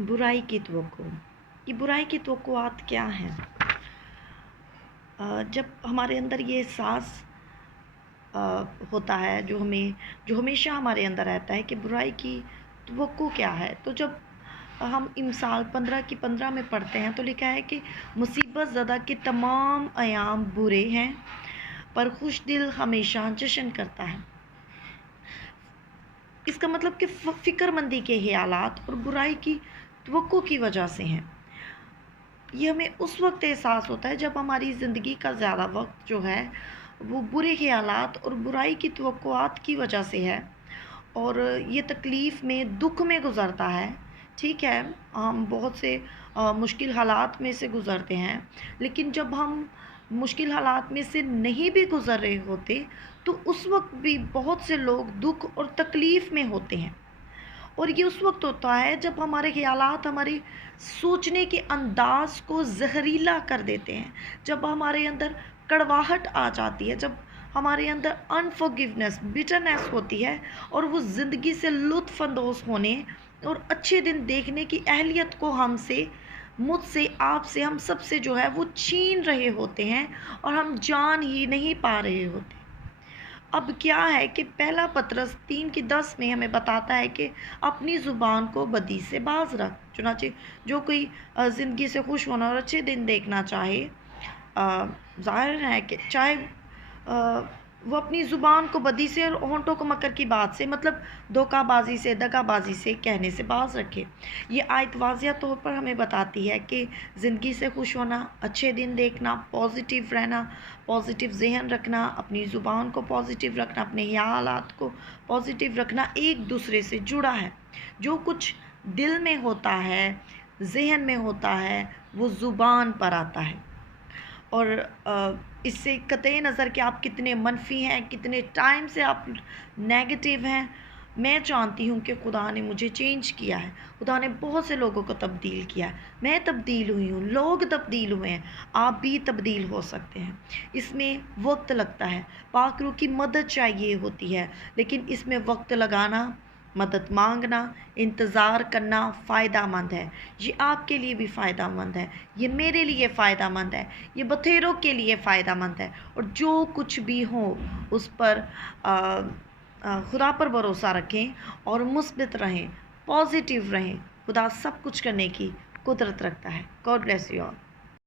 बुराई की तवक्को। ये बुराई की तवक्कुआत क्या हैं? जब हमारे अंदर ये एहसास होता है जो हमेशा हमारे अंदर रहता है कि बुराई की तवक्को क्या है। तो जब हम इमसाल 15 की 15 में पढ़ते हैं तो लिखा है कि मुसीबत ज़दा के तमाम अयाम बुरे हैं, पर खुश दिल हमेशा जश्न करता है। इसका मतलब कि फ़िक्रमंदी के ख़यालात और बुराई की तवक्को की वजह से हैं। ये हमें उस वक्त एहसास होता है जब हमारी ज़िंदगी का ज़्यादा वक्त जो है वो बुरे ख़यालात और बुराई की तवक्कुआत की वजह से है, और ये तकलीफ़ में, दुख में गुज़रता है। ठीक है, हम बहुत से मुश्किल हालात में से गुज़रते हैं, लेकिन जब हम मुश्किल हालात में से नहीं भी गुज़र रहे होते तो उस वक्त भी बहुत से लोग दुख और तकलीफ़ में होते हैं। और ये उस वक्त होता है जब हमारे ख़यालात हमारे सोचने के अंदाज़ को ज़हरीला कर देते हैं, जब हमारे अंदर कड़वाहट आ जाती है, जब हमारे अंदर अनफॉरगिवनेस, बिटरनेस होती है, और वो ज़िंदगी से लुत्फ़ अंदोज़ होने और अच्छे दिन देखने की अहलियत को हमसे, मुझसे, आपसे, हम सबसे जो है वो छीन रहे होते हैं, और हम जान ही नहीं पा रहे होते। अब क्या है कि पहला पत्रस 3 की 10 में हमें बताता है कि अपनी ज़ुबान को बदी से बाज रख। चुनाचे जो कोई ज़िंदगी से खुश होना और अच्छे दिन देखना चाहे, ज़ाहिर है कि चाहे वो अपनी ज़ुबान को बदी से और होंठों को मकर की बात से, मतलब धोखाबाजी से, दगाबाजी से कहने से बाज रखे। ये आयत वाज़िया तौर पर हमें बताती है कि ज़िंदगी से खुश होना, अच्छे दिन देखना, पॉजिटिव रहना, पॉजिटिव ज़हन रखना, अपनी ज़ुबान को पॉजिटिव रखना, अपने ख़यालात को पॉजिटिव रखना एक दूसरे से जुड़ा है। जो कुछ दिल में होता है, ज़हन में होता है, वो ज़ुबान पर आता है। और इससे कतई नज़र कि आप कितने मनफ़ी हैं, कितने टाइम से आप नेगेटिव हैं, मैं जानती हूँ कि खुदा ने मुझे चेंज किया है। खुदा ने बहुत से लोगों को तब्दील किया है। मैं तब्दील हुई हूँ, लोग तब्दील हुए हैं, आप भी तब्दील हो सकते हैं। इसमें वक्त लगता है, पाक रूह की मदद चाहिए होती है, लेकिन इसमें वक्त लगाना, मदद मांगना, इंतज़ार करना फ़ायदा मंद है। ये आपके लिए भी फ़ायदा मंद है, ये मेरे लिए फ़ायदा मंद है, ये बथेरों के लिए फ़ायदा मंद है। और जो कुछ भी हो उस पर खुदा पर भरोसा रखें और मुस्बित रहें, पॉजिटिव रहें। खुदा सब कुछ करने की कुदरत रखता है। God bless you all.